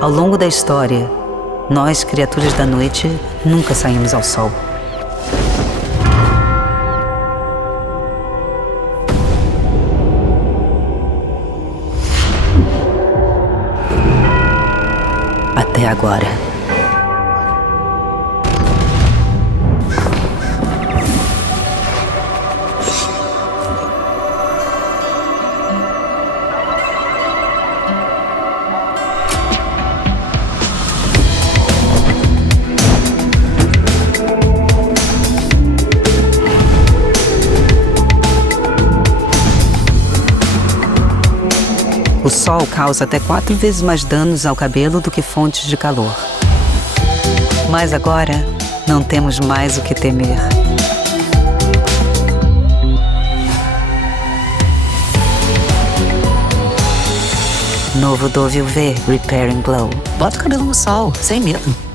Ao longo da história, nós, criaturas da noite, nunca saímos ao sol. Até agora. O sol causa até 4 vezes mais danos ao cabelo do que fontes de calor. Mas agora, não temos mais o que temer. Novo Dove UV Repair and Glow. Bota o cabelo no sol, sem medo.